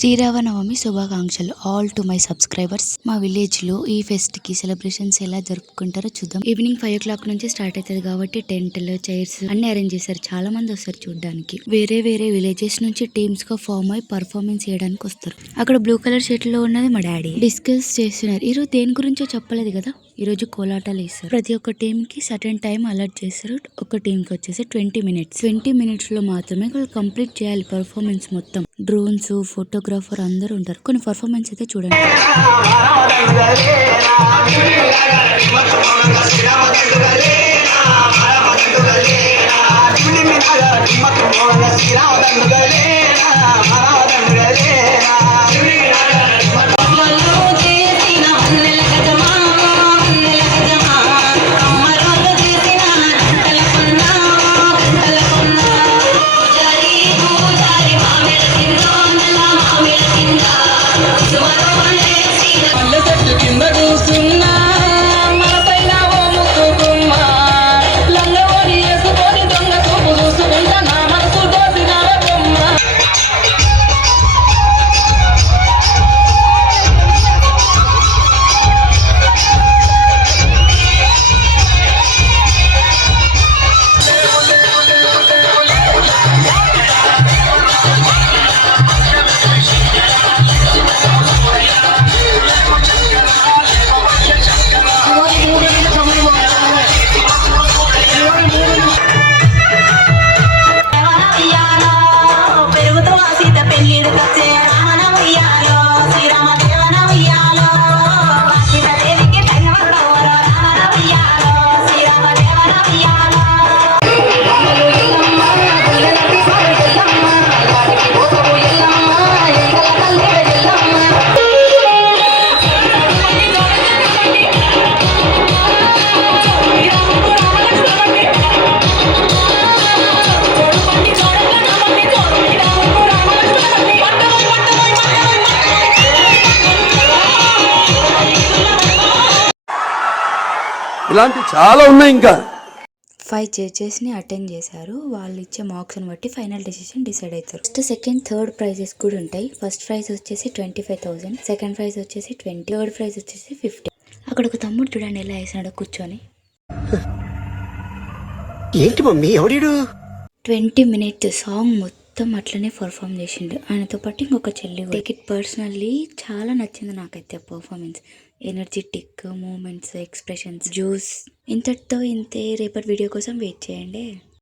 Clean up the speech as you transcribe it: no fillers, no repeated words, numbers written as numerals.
శ్రీరామనవమి శుభాకాంక్షలు all to my subscribers. మా village లో ఈ ఫెస్ట్ కి సెలబ్రేషన్స్ ఎలా జరుపుకుంటారో చూద్దాం. ఈవినింగ్ 5 o'clock నుంచి స్టార్ట్ అవుతుంది కాబట్టి టెంట్లు, చైర్స్ అన్ని అరేంజ్ చేశారు. చాలా మంది వస్తారు చూడడానికి. వేరే వేరే విలేజెస్ నుంచి టీమ్స్ గా ఫామ్ అయి పర్ఫార్మెన్స్ చేయడానికి వస్తారు. అక్కడ బ్లూ కలర్ షర్ట్ లో ఉన్నది మా డాడీ. డిస్కస్ చేస్తున్నారు. ఈరోజు దేని గురించో చెప్పలేదు కదా. ఈ రోజు కోలాటాలు వేస్తారు. ప్రతి ఒక్క టీమ్ కి సర్టెన్ టైం అలర్ట్ చేస్తారు. ఒక టీమ్ కి వచ్చేసి 20 minutes. 20 minutes లో మాత్రమే కంప్లీట్ చేయాలి పర్ఫార్మెన్స్ మొత్తం. డ్రోన్స్, ఫోటోగ్రాఫర్ అందరూ ఉంటారు. కొన్ని పర్ఫార్మెన్స్ అయితే చూడండి. ఇలాంటి చాలా ఉన్నాయి. ఇంకా 5 judges ని అటెండ్ చేశారు. వాళ్ళు ఇచ్చే మార్క్స్ ని బట్టి ఫైనల్ డెసిషన్ డిసైడ్ అవుతారు. ఫస్ట్, సెకండ్, థర్డ్ ప్రైజెస్ కూడా ఉంటాయి. ఫస్ట్ ప్రైజ్ వచ్చేసి 25,000, సెకండ్ ప్రైజ్ వచ్చేసి 20, థర్డ్ ప్రైజ్ వచ్చేసి 50. అక్కడ ఒక తమ్ముడు చూడండి ఎలా వేసినాడో కూర్చొని. ఏంటి మమ్మీ ఎవడు 20 minutes సాంగ్ మొత్తం అట్లనే పర్ఫామ్ చేసిండు. ఆయనతో పాటు ఇంకొక చెల్లి. టేక్ ఇట్ పర్సనల్లీ చాలా నచ్చింది నాకైతే performance. Energetic moments, expressions, juice. ఇంతటితో ఇంతే. రేపటి వీడియో కోసం వెయిట్ చేయండి.